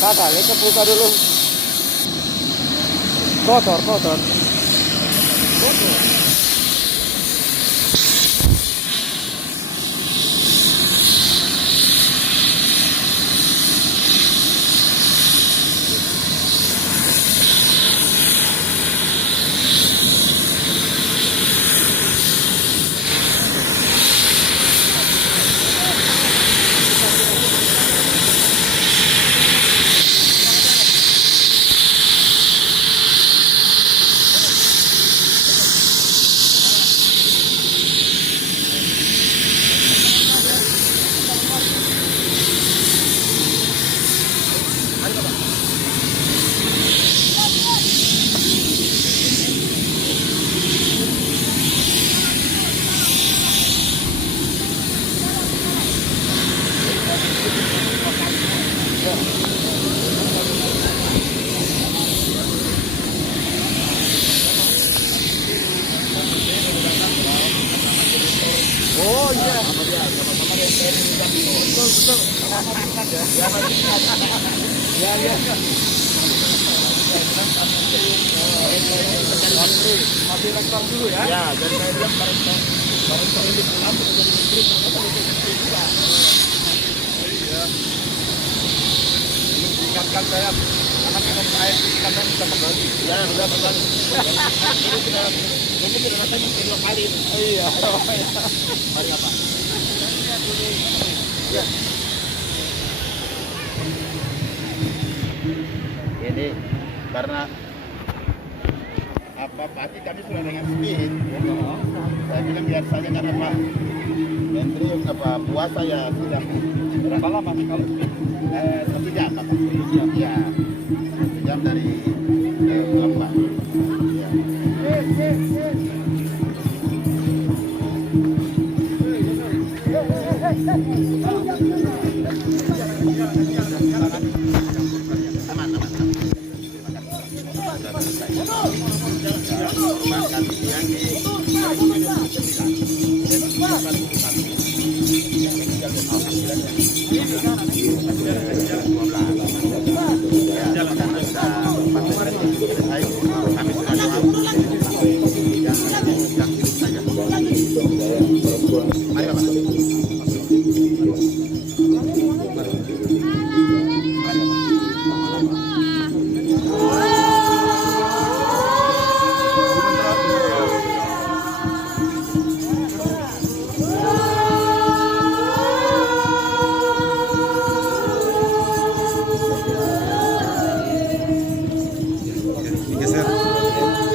Kakak, kita buka dulu. Kotor, kotor. Oh iya. Sama-sama deh. Betul, betul. Ya, ya. Masih rektor dulu ya? Ya, jadi saya bilang rektor ini pulang sudah jadi menteri, ternyata jadi menteri juga. Iya. Ingatkan saya, karena minum air ikatan sudah kembali. Ya, sudah kembali. Ini sudah rasanya kedua kali. Iya. Mari apa? Ya. Ini karena pagi kami sudah dengan speed. Saya bilang biar saja karena Pak Menteri puasa ya sudah. Berapa lama sih kalau speed? 1 jam Pak. 1 jam. Ya. 1 jam dari Pelabuhan. Ya.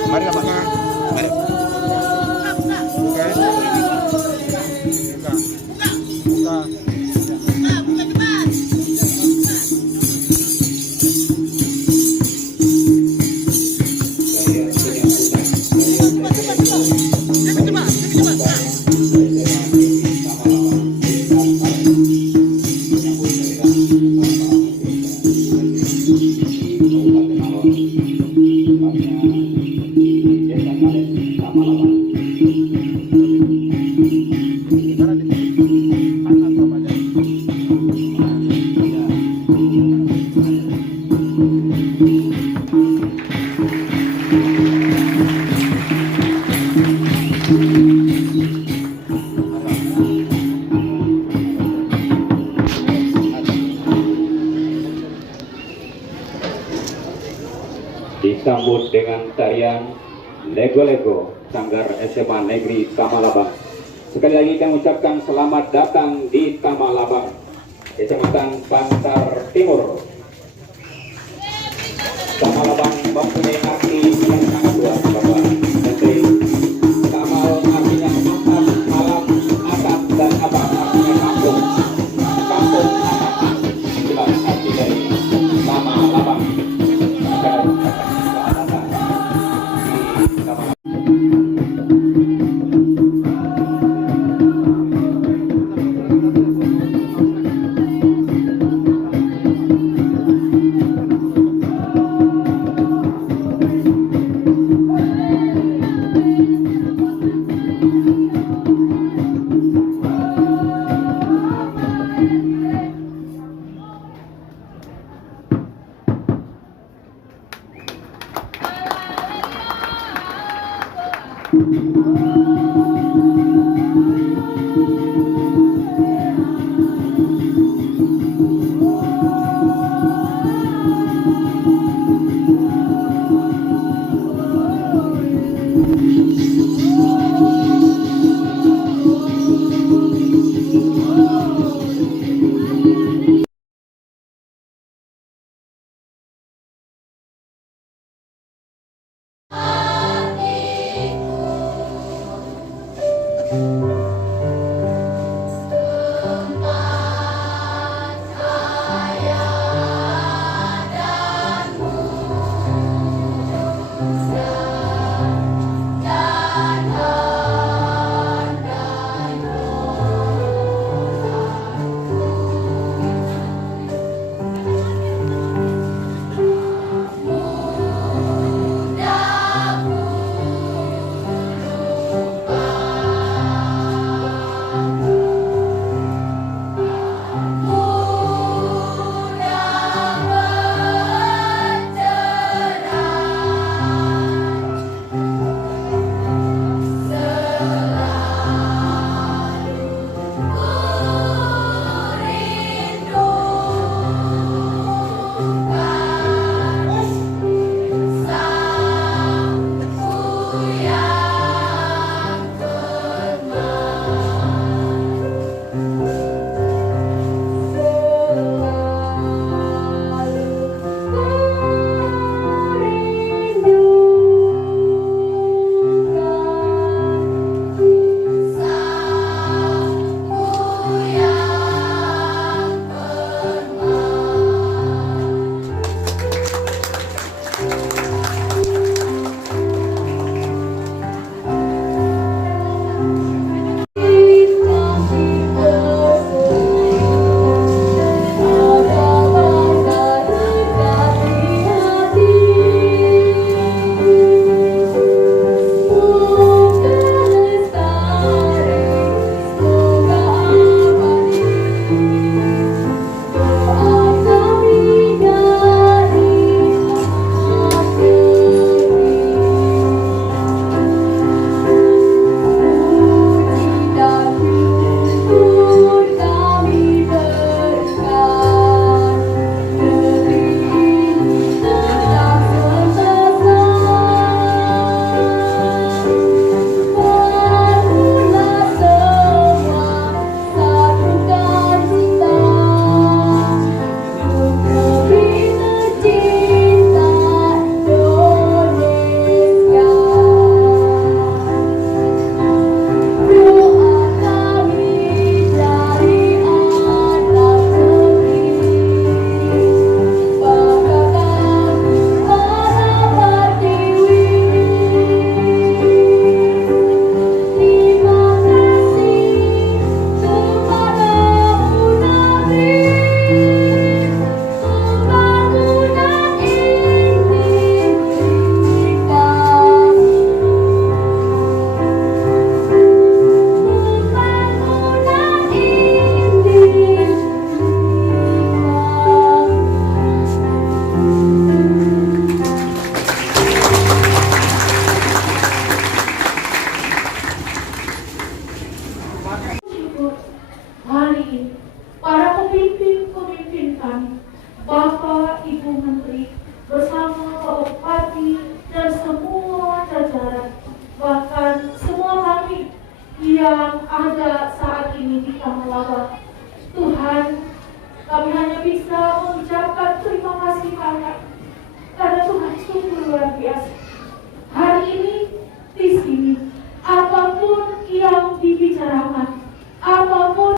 Mari Pak. Mari. Buka. Disambut dengan tarian Lego-Lego Sanggar SMA Negeri Tamalabang. Sekali lagi kami ucapkan selamat datang di Tamalabang, Kecamatan Bantar Timur. Tamalabang mempunyai arti yang sangat luas, Bapak Menteri. Tamal artinya atas, alam, atap, dan abang artinya kampung. Kampung atas, jelas arti dari Tamalabang. Bapak Ibu Menteri bersama Pak Bupati dan semua jajaran, bahkan semua kami yang ada saat ini di Kamalawak. Tuhan, kami hanya bisa mengucapkan terima kasih banyak karena Tuhan sungguh luar biasa. Hari ini di sini, apapun yang dibicarakan, apapun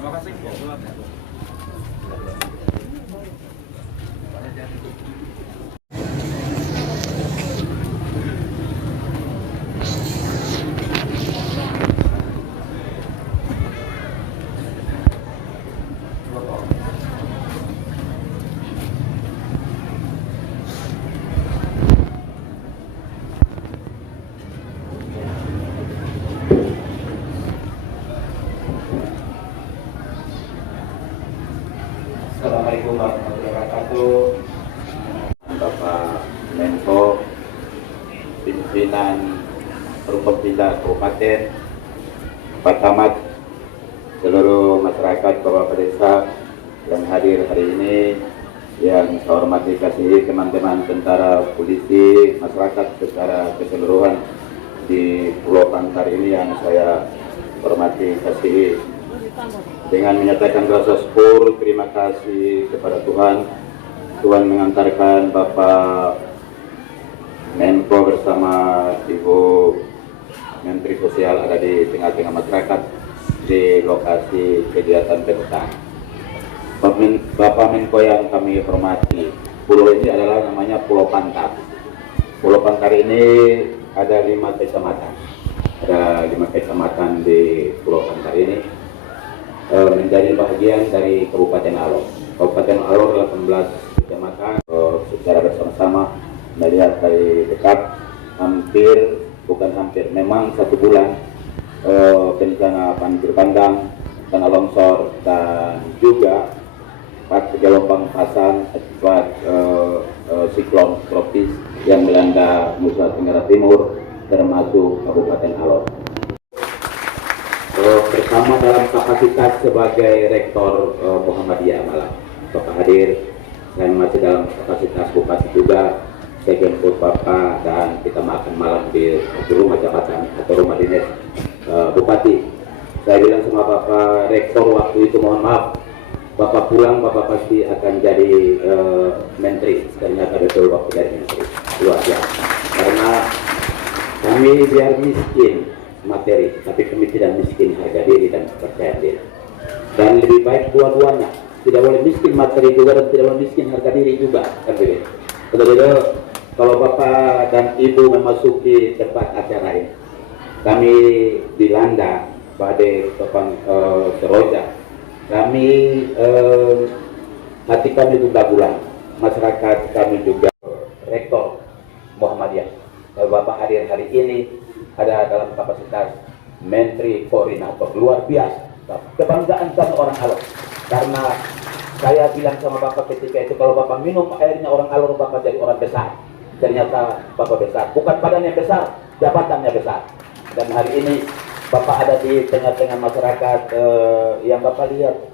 Terima kasih. Assalamualaikum warahmatullahi wabarakatuh. Bapak Menko, pimpinan Forkopimda Kabupaten, Pak Camat, seluruh masyarakat Bapak Desa yang hadir hari ini, yang saya hormati kasih teman-teman tentara, polisi, masyarakat secara keseluruhan di Pulau Pantar ini yang saya hormati kasih. Dengan menyatakan rasa syukur, terima kasih kepada Tuhan. Tuhan mengantarkan Bapak Menko bersama Ibu Menteri Sosial ada di tengah-tengah masyarakat di lokasi kegiatan tentang. Bapak Menko yang kami hormati, pulau ini adalah namanya Pulau Pantar. Pulau Pantar ini ada 5 kecamatan. Ada 5 kecamatan di Pulau Pantar ini. Menjadi bagian dari Kabupaten Alor. Kabupaten Alor 18 kecamatan. Secara bersama-sama melihat dari dekat, memang 1 bulan bencana banjir bandang, tanah longsor, dan juga gelombang pasang akibat siklon tropis yang melanda Nusa Tenggara Timur, termasuk Kabupaten Alor. Bersama dalam kapasitas sebagai Rektor Muhammadiyah Malang, Bapak hadir, dan masih dalam kapasitas Bupati juga. Saya jemput Bapak dan kita makan malam di rumah jabatan atau rumah dinas Bupati. Saya bilang sama Bapak Rektor waktu itu, mohon maaf, Bapak pulang, Bapak pasti akan jadi menteri. Ternyata betul Bapak jadi menteri, luar biasa. Karena kami biar miskin materi, tapi kami tidak miskin harga diri dan percaya diri. Dan lebih baik dua-duanya, tidak boleh miskin materi juga dan tidak boleh miskin harga diri juga, kan begitu. Kalau Bapak dan Ibu memasuki tempat acara ini, kami dilanda badai Seroja kami hati kami juga bulan, masyarakat kami juga Rektor Muhammadiyah. Bapak hadir hari ini ada dalam kapasitas Menteri Koordinator, luar biasa. Kebanggaan kami orang Alor, karena saya bilang sama Bapak ketika itu, kalau Bapak minum airnya orang Alor, Bapak jadi orang besar. Ternyata Bapak besar, bukan badannya besar, jabatannya besar. Dan hari ini Bapak ada di tengah-tengah masyarakat yang Bapak lihat,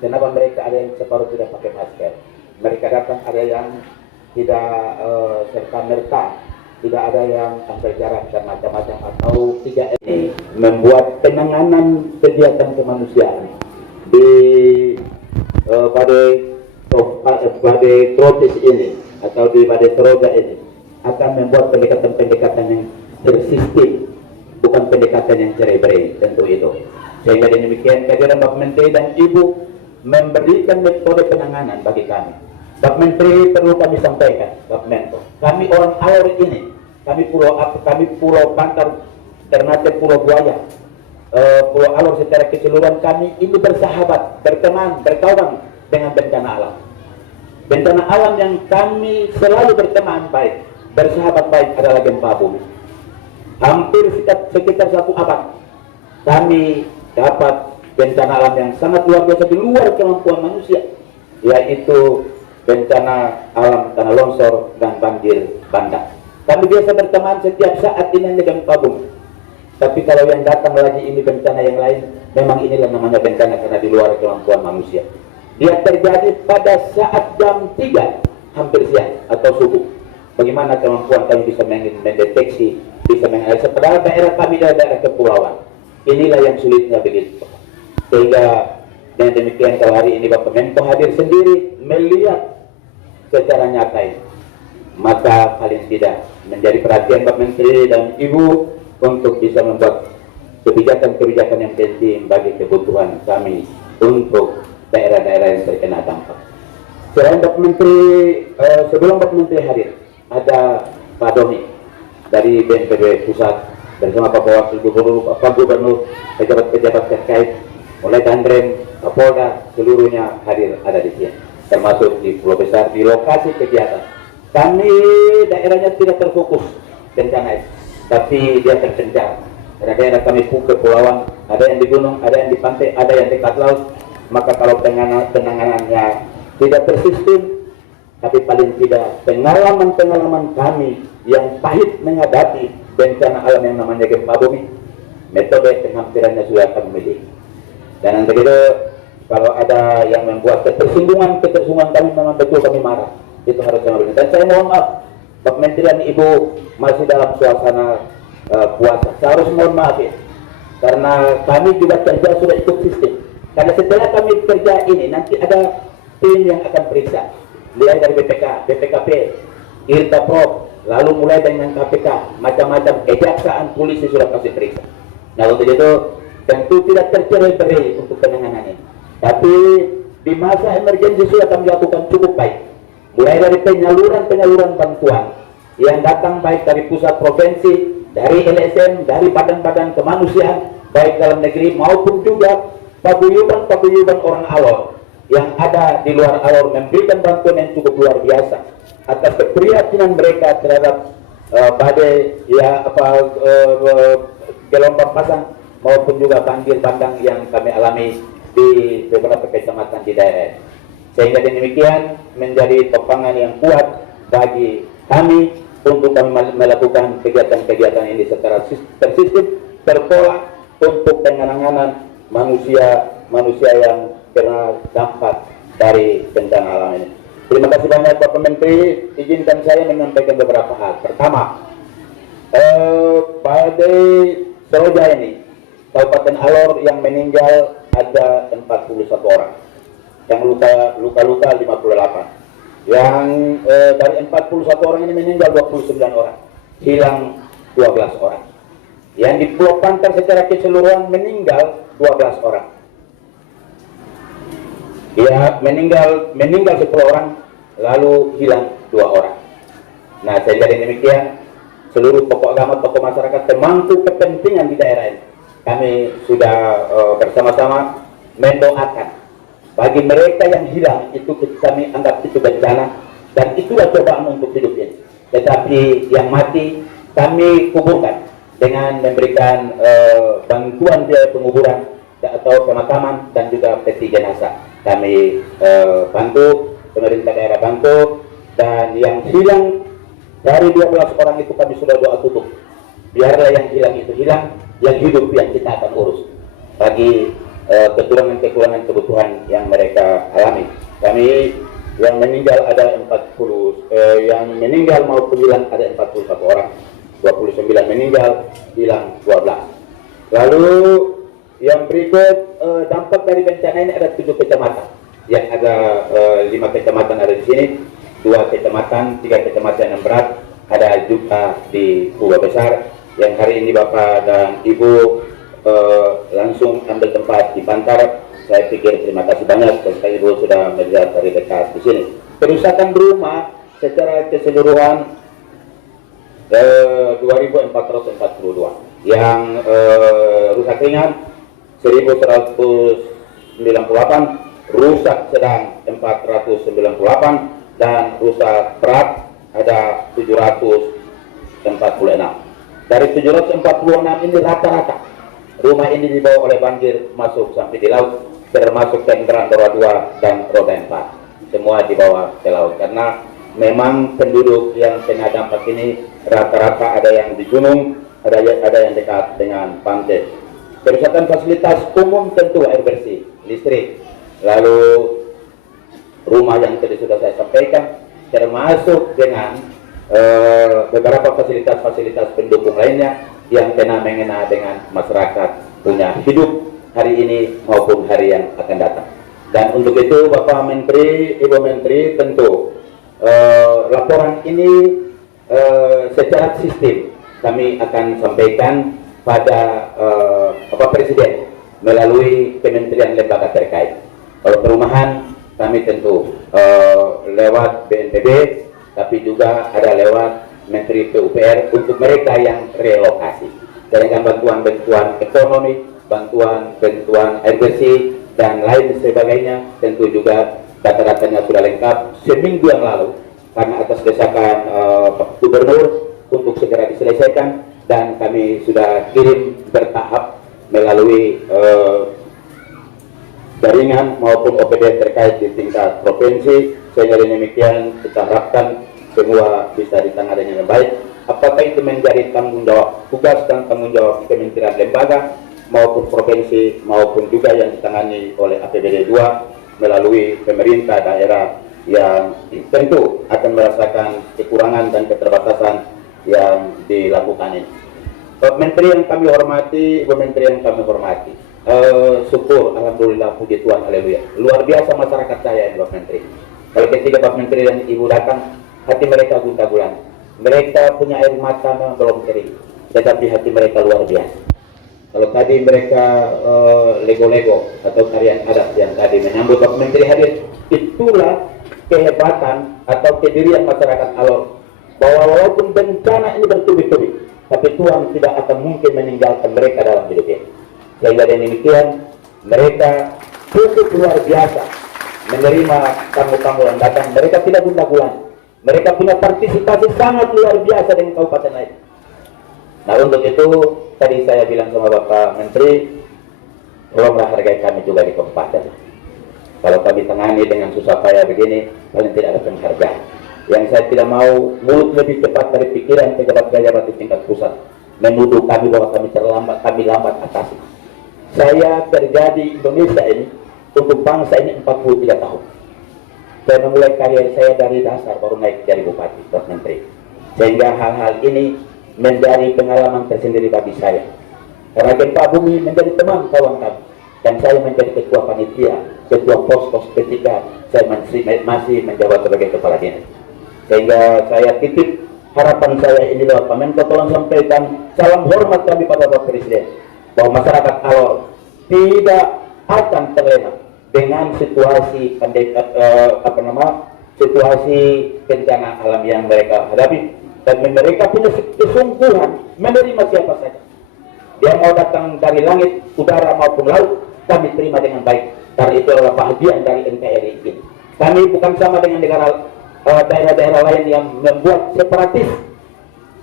kenapa mereka ada yang separuh tidak pakai masker. Mereka datang ada yang tidak serta-merta, tidak ada yang sampai jarak dan macam-macam, atau 3M ini membuat penanganan kegiatan kemanusiaan di badai tropis ini atau di badai seroja ini akan membuat pendekatan-pendekatan yang tersistem, bukan pendekatan yang cerai-berai, tentu itu. Sehingga demikian kehadiran Bapak Menteri dan Ibu memberikan metode penanganan bagi kami. Bapak Menteri perlu kami sampaikan, Bapak Menko, kami orang Alor ini, kami Pulau Bantar, Ternate, Pulau Buaya, Pulau Alor secara keseluruhan, kami ini bersahabat, berteman, berkawan dengan bencana alam. Bencana alam yang kami selalu berteman baik, bersahabat baik adalah gempa bumi. Hampir sekitar 1 abad kami dapat bencana alam yang sangat luar biasa di luar kemampuan manusia, yaitu bencana alam tanah longsor dan banjir bandang. Kami biasa berteman setiap saat ini hanya gempa bumi. Tapi kalau yang datang lagi ini bencana yang lain, memang inilah namanya bencana karena di luar kemampuan manusia. Dia terjadi pada saat jam 3 hampir siang atau subuh. Bagaimana kemampuan kami bisa mendeteksi, bisa menganalisa, padahal daerah kami daerah kepulauan. Inilah yang sulitnya begitu. Sehingga dengan demikian kalau hari ini Bapak Menko hadir sendiri melihat secara nyata ini, maka paling tidak menjadi perhatian Bapak Menteri dan Ibu untuk bisa membuat kebijakan-kebijakan yang penting bagi kebutuhan kami untuk daerah-daerah yang terkena dampak. Selain Bapak Menteri, sebelum Bapak Menteri hadir, ada Pak Doni dari BNPB Pusat bersama Pak Wakil Gubernur, Pak Gubernur, pejabat-pejabat terkait, mulai Danrem, Kapolda, seluruhnya hadir ada di sini, termasuk di Pulau Besar di lokasi kegiatan. Kami daerahnya tidak terfokus bencana itu, tapi dia terpencar. Karena daerah kami kepulauan, ada yang di gunung, ada yang di pantai, ada yang dekat laut. Maka kalau penanganannya tidak tersistem, tapi paling tidak pengalaman-pengalaman kami yang pahit menghadapi bencana alam yang namanya gempa bumi, metode penghampirannya sudah kami miliki. Dan nanti itu kalau ada yang membuat ketersinggungan kami, memang betul kami marah. Itu harus kami berikan. Dan saya mohon maaf, Bapak Menteri dan Ibu masih dalam suasana puasa. Saya harus mohon maaf ya, karena kami juga kerja sudah ikut sistem. Karena setelah kami kerja ini, nanti ada tim yang akan periksa, mulai dari BPK, BPKP, IRTA Prop, lalu mulai dengan KPK, macam-macam, kejaksaan, polisi sudah kasih periksa. Nah untuk itu tentu tidak tercerai-berai untuk penanganan ini. Tapi di masa emergensi sudah kami lakukan cukup baik. Mulai dari penyaluran bantuan yang datang baik dari pusat provinsi, dari LSM, dari badan-badan kemanusiaan, baik dalam negeri maupun juga paguyuban orang Alor yang ada di luar Alor memberikan bantuan yang cukup luar biasa atas keprihatinan mereka terhadap badai gelombang pasang maupun juga banjir bandang yang kami alami di beberapa kecamatan di daerah. Sehingga demikian menjadi topangan yang kuat bagi kami untuk kami melakukan kegiatan-kegiatan ini secara tersistem, terpola untuk penanganan manusia yang kena dampak dari bencana alam ini. Terima kasih banyak Bapak Menteri. Izinkan saya menyampaikan beberapa hal. Pertama, badai seroja ini, Kabupaten Alor yang meninggal ada 41 orang, yang luka-luka 58. Yang dari 41 orang ini meninggal 29 orang, hilang 12 orang. Yang di Pulau Bantar secara keseluruhan meninggal 12 orang. Ya, meninggal 10 orang, lalu hilang 2 orang. Nah, saya jadi demikian, seluruh tokoh agama, tokoh masyarakat, pemangku kepentingan di daerah ini, kami sudah bersama-sama mendoakan Bagi mereka yang hilang itu kami anggap itu bencana dan itulah cobaan untuk hidup ini. Tetapi yang mati kami kuburkan dengan memberikan bantuan biaya penguburan atau pemakaman dan juga peti jenazah. Kami bantu, pemerintah daerah bantu, dan yang hilang dari 12 orang itu kami sudah doa tutup. Biarlah yang hilang itu hilang, yang hidup yang kita akan urus. Bagi kekurangan-kekurangan kebutuhan yang mereka alami. Kami yang meninggal ada 40, yang meninggal maupun hilang ada 41 orang. 29 meninggal, hilang 12. Lalu yang berikut dampak dari bencana ini ada 7 kecamatan. Yang ada 5 kecamatan ada di sini, 2 kecamatan, 3 kecamatan yang berat, ada juga di Pulau Besar. Yang hari ini Bapak dan Ibu langsung ambil tempat di Bantar. Saya pikir terima kasih banyak karena Ibu sudah melihat dari dekat di sini. Kerusakan rumah secara keseluruhan 2.442, yang rusak ringan 1.198, rusak sedang 498, dan rusak berat ada 746. Dari 746 ini rata-rata rumah ini dibawa oleh banjir masuk sampai di laut, termasuk kendaraan roda 2 dan roda 4. Semua dibawa ke laut karena memang penduduk yang kena dampak ini rata-rata ada yang di gunung, ada yang dekat dengan pantai. Kerusakan fasilitas umum tentu air bersih, listrik, lalu rumah yang tadi sudah saya sampaikan, termasuk dengan beberapa fasilitas-fasilitas pendukung lainnya yang mengena dengan masyarakat punya hidup hari ini maupun hari yang akan datang. Dan untuk itu Bapak Menteri, Ibu Menteri, tentu laporan ini secara sistem kami akan sampaikan pada Bapak Presiden melalui kementerian lembaga terkait. Kalau perumahan kami tentu lewat BNPB, tapi juga ada lewat Menteri PUPR untuk mereka yang relokasi. Dengan bantuan-bantuan ekonomi, bantuan air bersih, dan lain sebagainya, tentu juga data-datanya sudah lengkap seminggu yang lalu karena atas desakan Pak Gubernur untuk segera diselesaikan, dan kami sudah kirim bertahap melalui jaringan maupun OPD terkait di tingkat provinsi. Sehingga demikian kita harapkan semua bisa ditangani dengan baik. Apakah itu menjadi tanggung jawab tugas dan tanggung jawab kementerian lembaga maupun provinsi maupun juga yang ditangani oleh APBD 2 melalui pemerintah daerah yang tentu akan merasakan kekurangan dan keterbatasan yang dilakukan ini. Pak Menteri yang kami hormati, Ibu Menteri yang kami hormati, syukur, alhamdulillah, puji Tuhan, haleluya. Luar biasa masyarakat saya, Pak Menteri. Kalau ketika Pak Menteri dan Ibu datang, hati mereka gundah gulana. Mereka punya air mata memang belum kering, tetapi hati mereka luar biasa. Kalau tadi mereka lego-lego atau tarian adat yang tadi menyambut Pak Menteri hadir, itulah kehebatan atau kedirian masyarakat Alor, bahwa walaupun bencana ini bertubi-tubi, tapi Tuhan tidak akan mungkin meninggalkan mereka dalam hidup ini. Sehingga dengan demikian mereka cukup luar biasa menerima tamu-tamu yang datang. Mereka tidak gundah gulana. Mereka punya partisipasi sangat luar biasa dengan kabupaten lain. Nah, untuk itu tadi saya bilang sama Bapak Menteri, tolonglah hargai kami juga di kabupaten. Kalau kami tangani dengan susah payah begini, paling tidak ada penghargaan. Yang saya tidak mau, mulut lebih cepat dari pikiran pejabat-pejabat di tingkat pusat menuduh kami bahwa kami terlambat, kami lambat atasi. Saya kerja di Indonesia ini untuk bangsa ini 43 tahun. Saya memulai karir saya dari dasar, baru naik jadi bupati, Pak Menteri. Sehingga hal-hal ini menjadi pengalaman tersendiri bagi saya. Karena gempa bumi menjadi teman kawan kami, dan saya menjadi ketua panitia, ketua pos ketika saya masih menjabat sebagai kepala dinas. Sehingga saya titip harapan saya ini lewat Pak Menko, tolong sampaikan salam hormat kami pada Bapak Presiden, bahwa masyarakat Alor tidak akan terlena dengan situasi situasi bencana alam yang mereka hadapi, dan mereka punya kesungguhan menerima siapa saja. Dia mau datang dari langit, udara maupun laut, kami terima dengan baik. karena itu adalah bagian dari NKRI ini. Kami bukan sama dengan daerah-daerah lain yang membuat separatis,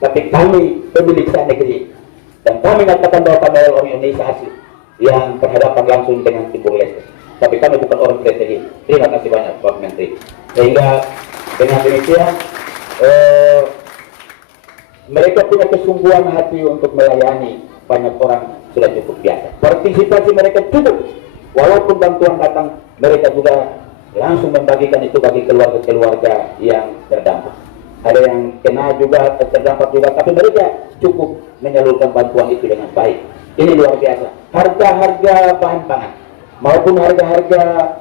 tapi kami pemilik negeri, dan kami mengatakan bahwa kami adalah orang Indonesia asli yang berhadapan langsung dengan Timur Leste. Tapi kami bukan orang strategi. Terima kasih banyak Pak Menteri. Sehingga dengan demikian mereka punya kesungguhan hati untuk melayani banyak orang sudah cukup biasa. Partisipasi mereka cukup. Walaupun bantuan datang, mereka juga langsung membagikan itu bagi keluarga-keluarga yang terdampak. Ada yang kena juga, terdampak juga, tapi mereka cukup menyalurkan bantuan itu dengan baik. Ini luar biasa. Harga-harga bahan pangan maupun harga-harga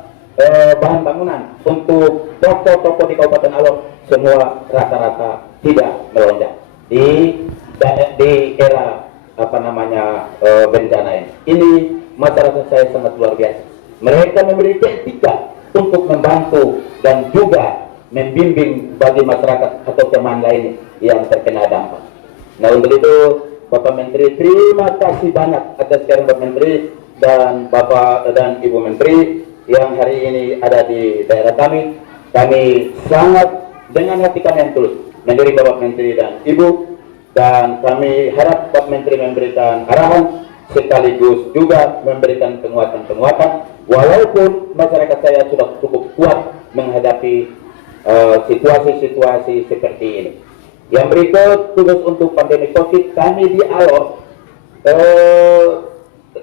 bahan bangunan untuk toko-toko di Kabupaten Alor semua rata-rata tidak melonjak di era bencana ini. Ini masyarakat saya sangat luar biasa. Mereka memiliki etika untuk membantu dan juga membimbing bagi masyarakat atau teman lain yang terkena dampak. Nah, untuk itu Bapak Menteri, terima kasih banyak atas kehadiran Bapak Menteri dan Bapak dan Ibu Menteri yang hari ini ada di daerah kami. Kami sangat dengan hati kami yang tulus menerima Bapak Menteri dan Ibu, dan kami harap Bapak Menteri memberikan arahan sekaligus juga memberikan penguatan-penguatan, walaupun masyarakat saya sudah cukup kuat menghadapi situasi-situasi seperti ini. Yang berikut, khusus untuk pandemi COVID, kami di Alor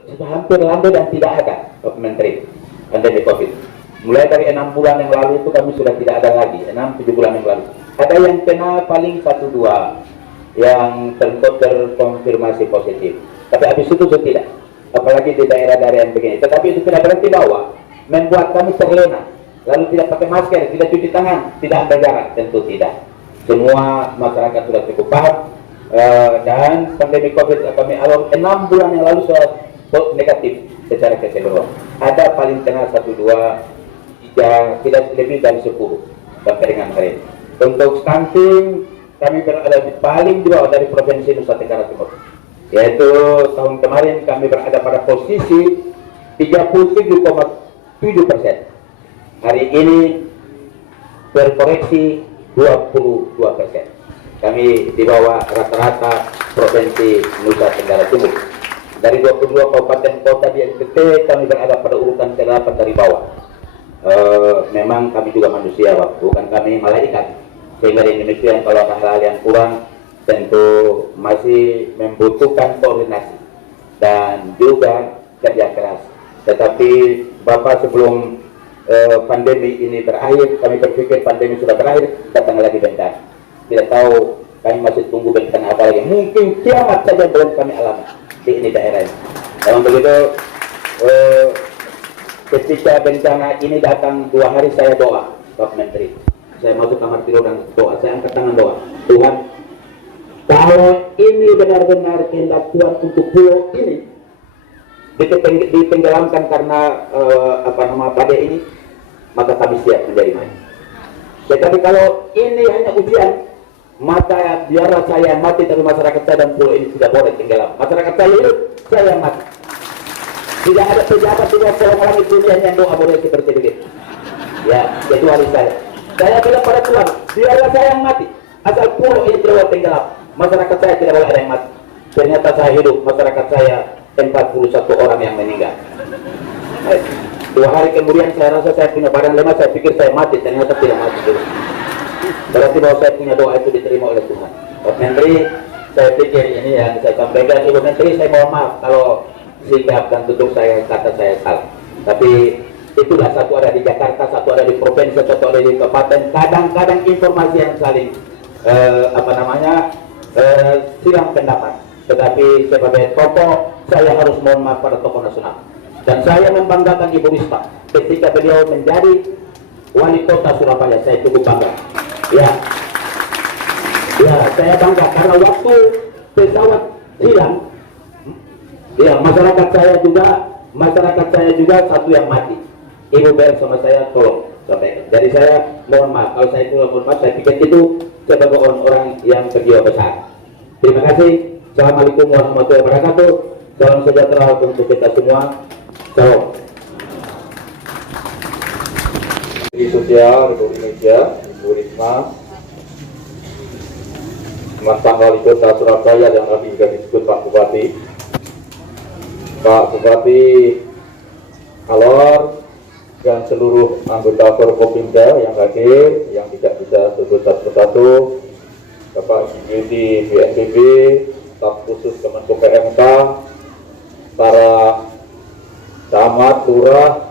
sudah hampir landai dan tidak ada, Bapak Menteri, pandemi COVID. Mulai dari 6 bulan yang lalu itu kami sudah tidak ada lagi, 6-7 bulan yang lalu. Ada yang kena paling 1-2 yang terkonfirmasi positif. Tapi habis itu sudah tidak, apalagi di daerah-daerah yang begini. Tetapi itu tidak berarti bahwa membuat kami terlena, lalu tidak pakai masker, tidak cuci tangan, tidak ambil jarak, tentu tidak. Semua masyarakat sudah cukup paham, dan pandemi COVID kami Alor 6 bulan yang lalu sudah negatif secara keseluruhan. Ada paling kena 1-2, tidak lebih dari 10 sampai dengan hari ini. Untuk stunting kami berada di paling di bawah dari Provinsi Nusa Tenggara Timur, yaitu tahun kemarin kami berada pada posisi 37,7%. Hari ini berkoreksi 22%. Kami di bawah rata-rata Provinsi Nusa Tenggara Timur. Dari 22 kabupaten kota di NTT kami berada pada urutan ke-8 dari bawah. Memang kami juga manusia, bukan kami malaikat. Sehingga di Indonesia kalau ada hal-hal yang kurang tentu masih membutuhkan koordinasi dan juga kerja keras. Tetapi Bapak, sebelum pandemi ini berakhir, kami berpikir pandemi sudah berakhir, datang lagi bencana. Tidak tahu, kami masih tunggu bencana apa lagi. Mungkin kiamat saja belum kami alami di ini daerah ini. Dan untuk itu, ketika bencana ini datang 2 hari saya doa, Bapak Menteri. Saya masuk kamar tidur dan doa, saya angkat tangan doa. Tuhan, kalau ini benar-benar kehendak Tuhan untuk pulau ini ditenggelamkan karena badai ini, maka kami siap menjadi mati. Tetapi kalau ini hanya ujian, maka biarlah saya mati, dari masyarakat saya dan pulau ini tidak boleh tenggelam. Masyarakat saya hidup, saya yang mati. Tidak ada pejabat di luar kolong langit dunia yang doa boleh seperti begitu. Ya, kecuali saya. Saya bilang pada Tuhan, biarlah saya yang mati, asal pulau ini tidak boleh tenggelam. Masyarakat saya tidak boleh ada yang mati. Ternyata saya hidup, masyarakat saya 41 orang yang meninggal. Baik. 2 hari kemudian saya rasa saya punya badan lemah, saya pikir saya mati, ternyata tidak mati. Berarti bahwa saya punya doa itu diterima oleh Tuhan. Pak Menteri, saya pikir ini yang saya sampaikan. Ibu Menteri, saya mohon maaf kalau sikap dan tutur saya, kata saya salah. Tapi itulah, satu ada di Jakarta, satu ada di provinsi, satu ada di kabupaten. Kadang-kadang informasi yang saling silang pendapat. Tetapi sebagai tokoh, saya harus mohon maaf pada tokoh nasional. Dan saya membanggakan Ibu Risma ketika beliau menjadi wali kota Surabaya. Saya cukup bangga. Ya, saya bangga karena waktu pesawat hilang, ya masyarakat saya juga satu yang mati. Ibu Ber sama saya tolong sampaikan. Jadi saya mohon maaf kalau saya mohon maaf. Saya pikir itu sebagai orang-orang yang berjiwa besar. Terima kasih. Assalamualaikum warahmatullahi wabarakatuh. Salam sejahtera untuk kita semua. Salam. Sosial Republik Indonesia, Ibu Risma, mantan wali kota Surabaya yang tadi juga disebut Pak Bupati, Pak Bupati Alor, dan seluruh anggota Forkopimda yang hadir, yang tidak bisa sebut satu-satu, Bapak Deputi BNPB, staf khusus Kemenko PMK, para camat, lurah,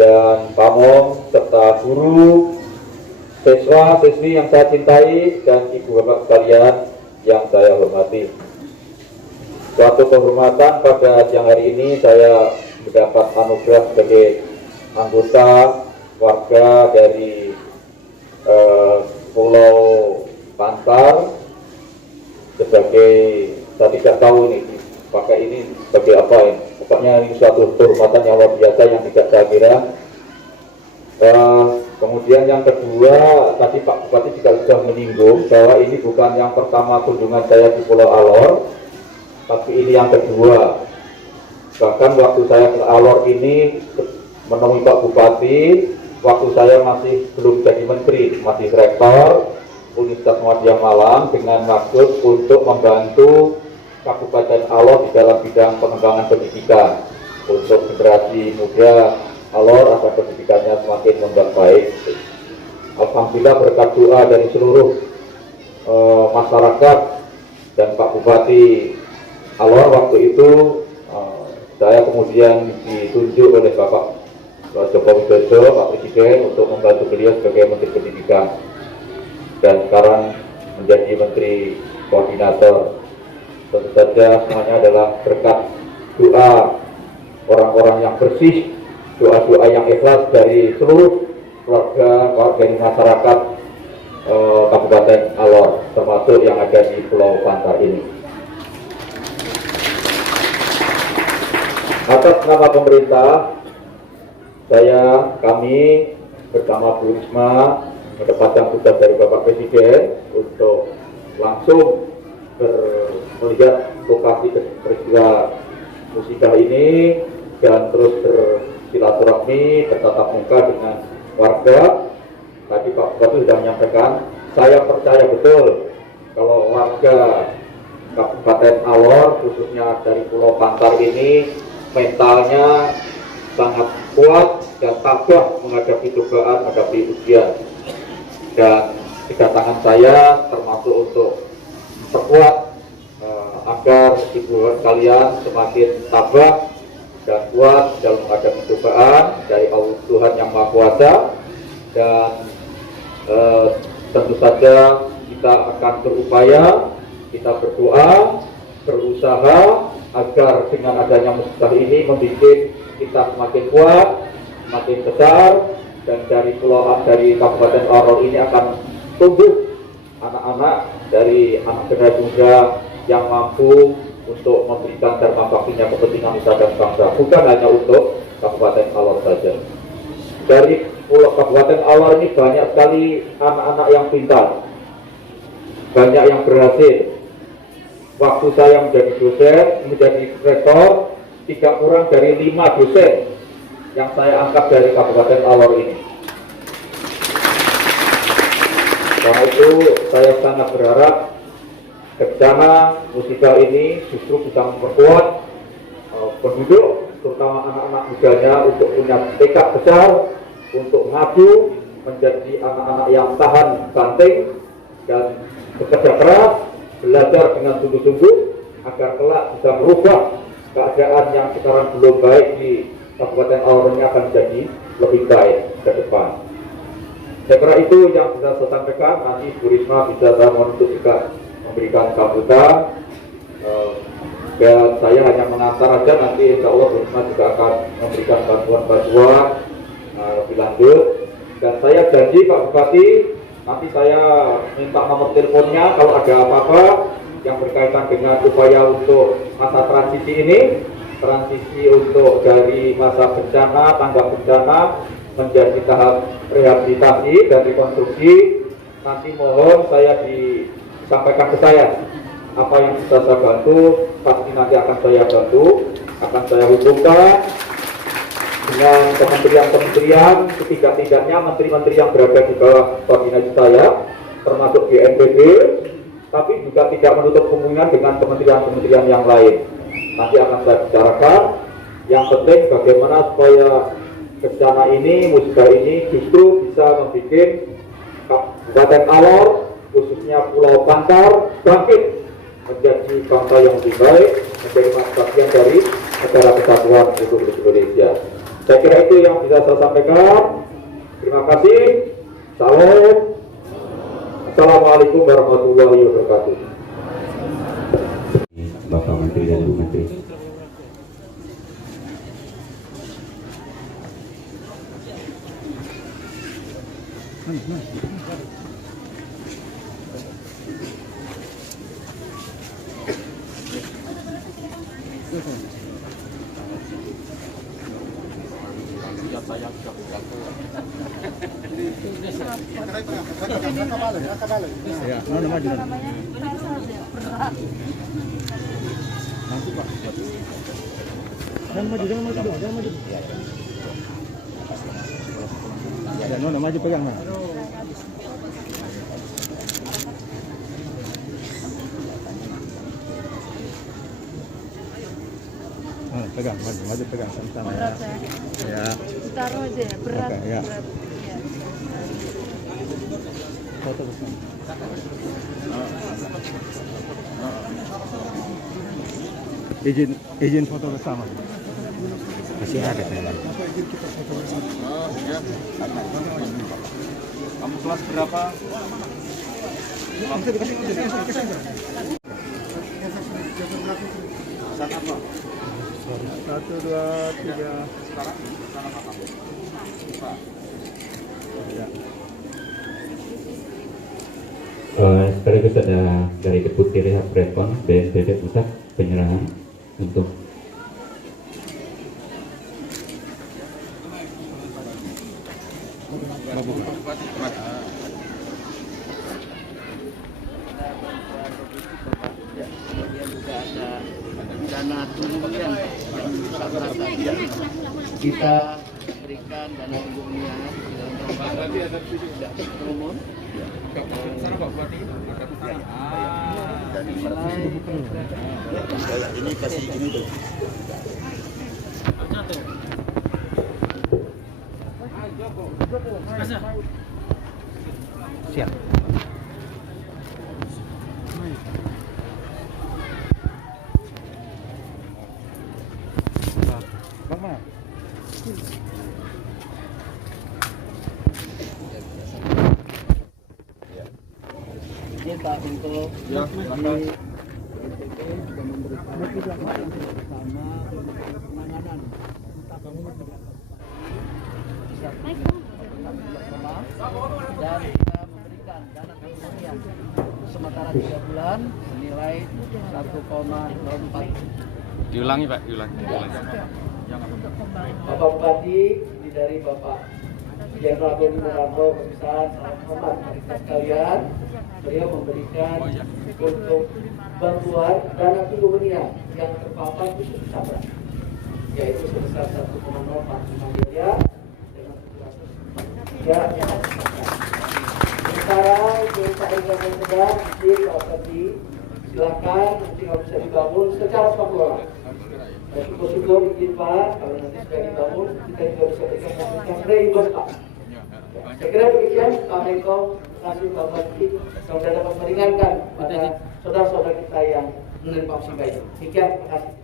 dan pamong, serta guru, siswa, siswi yang saya cintai, dan ibu bapak sekalian yang saya hormati. Suatu kehormatan pada siang hari ini saya mendapat anugerah sebagai anggota warga dari Pulau Pantar sebagai, saya tidak tahu ini pakai ini sebagai apa ini. Pokoknya ini suatu kehormatan yang luar biasa yang tidak saya kira. Kemudian yang kedua, tadi Pak Bupati juga sudah menyinggung bahwa ini bukan yang pertama kunjungan saya di Pulau Alor, tapi ini yang kedua. Bahkan waktu saya ke Alor ini menemui Pak Bupati, waktu saya masih belum jadi menteri, masih rektor Universitas Muhammadiyah Malang, dengan maksud untuk membantu Kabupaten Alor di dalam bidang pengembangan pendidikan untuk generasi muda Alor agar pendidikannya semakin membaik. Alhamdulillah berkat doa dari seluruh masyarakat dan Pak Bupati Alor waktu itu, saya kemudian ditunjuk oleh Bapak Joko Widodo, Pak Presiden, untuk membantu beliau sebagai Menteri Pendidikan dan sekarang menjadi Menteri Koordinator. Tentu saja semuanya adalah berkat doa orang-orang yang bersih, doa-doa yang ikhlas dari seluruh warga di masyarakat Kabupaten Alor, termasuk yang ada di Pulau Pantar ini. Atas nama pemerintah, kami bersama Bu Risma mendapatkan tugas dari Bapak Presiden untuk langsung melihat lokasi peristiwa musibah ini dan terus bersilaturahmi, bertatap muka dengan warga. Tadi Pak Bupati sudah menyampaikan, saya percaya betul kalau warga Kabupaten Alor, khususnya dari Pulau Pantar ini, mentalnya sangat kuat dan tabah menghadapi cobaan, menghadapi ujian. Dan kedatangan saya termasuk untuk perkuat agar ibu sekalian semakin tabah dan kuat dalam menghadapi cobaan dari Allah Tuhan yang Maha Kuasa. Dan tentu saja kita akan berupaya, kita berdoa, berusaha agar dengan adanya musibah ini membuat kita semakin kuat, semakin besar, dan dari Kabupaten Alor ini akan tumbuh anak-anak dari anak generasi muda yang mampu untuk memberikan dharma baktinya kepentingan nusa dan bangsa, bukan hanya untuk Kabupaten Alor saja. Dari Pulau Kabupaten Alor ini banyak sekali anak-anak yang pintar, banyak yang berhasil. Waktu saya menjadi dosen, menjadi rektor, tidak kurang dari 5 dosen yang saya angkat dari Kabupaten Alor ini. Karena itu saya sangat berharap bencana musibah ini justru bisa memperkuat penduduk, terutama anak-anak mudanya, untuk punya tekad besar untuk maju menjadi anak-anak yang tahan banting dan bekerja keras, belajar dengan sungguh-sungguh agar kelak bisa merubah keadaan yang sekarang belum baik di Kabupaten Alor ini akan menjadi lebih baik ke depan. Saya kira itu yang bisa saya sampaikan. Nanti Bu Risma bisa untuk juga memberikan sambutan, dan saya hanya mengantar aja. Nanti insya Allah Bu Risma juga akan memberikan bantuan-bantuan lebih lanjut. Dan saya janji Pak Bupati, nanti saya minta nomor teleponnya kalau ada apa-apa yang berkaitan dengan upaya untuk masa transisi ini, transisi untuk dari masa bencana, tanggap bencana menjadi tahap rehabilitasi dan rekonstruksi. Nanti mohon saya disampaikan ke saya apa yang bisa saya bantu, pasti nanti akan saya bantu, akan saya hubungkan dengan kementerian-kementerian, setidak-tidaknya menteri-menteri yang berada di bawah koordinasi saya, termasuk BNPB, tapi juga tidak menutup kemungkinan dengan kementerian-kementerian yang lain. Nanti akan saya bicarakan. Yang penting bagaimana supaya bencana ini, musibah ini justru bisa membuat Kabupaten Alor, khususnya Pulau Pantar, bangkit menjadi bangsa yang lebih baik, menjadi bagian dari negara kesatuan Republik Indonesia. Saya kira itu yang bisa saya sampaikan. Terima kasih. Salam. Assalamualaikum warahmatullahi wabarakatuh. Bapak Menteri dan Bu Menteri. Jangan maju pegang Mas. Pegang, maju pegang sama-sama ya. Ya. Taruh aja ya, berat. Oke, ya. Berat. Ya. Foto bersama. Izin foto bersama. Masih ada kan? Kamu kelas berapa? Saat apa? 1, 2, 3. Sekarang apa kamu? Ya. Sekaligus ada dari Deputi Rehab Respon BNPB Pusat penyerahan untuk dana tunjangan yang kita berikan dana tunjangan dalam umum ini kasih ini tuh. Siap. Bang Mas. kita untuk Ya, silakan. juga memberikan bersama untuk penanganan dan kita memberikan dana kementerian sementara 3 bulan senilai 1,04. Diulangi Pak, diulangi. Bapak Bupati, ini dari Bapak Jenderal Doni Monardo, Pemisahan, salam hormat kita sekalian. Beliau memberikan untuk bantuan dana tunjangan yang terpapar khusus tabrak, yaitu sebesar 1,05 miliar dengan 703. Sementara untuk Pak yang sedang di Pak Bupati, silakan nanti kalau bisa dibangun secara swasembada. Dan syukur-syukur izin Pak, kalau nanti sudah dibangun, kita juga bisa berikan fasilitas reimburse Pak. Saya kira demikian, Assalamualaikum, terima kasih Pak Bupati, yang sudah dapat meringankan pada saudara-saudara kita yang menerima musibah ini. Demikian, terima kasih.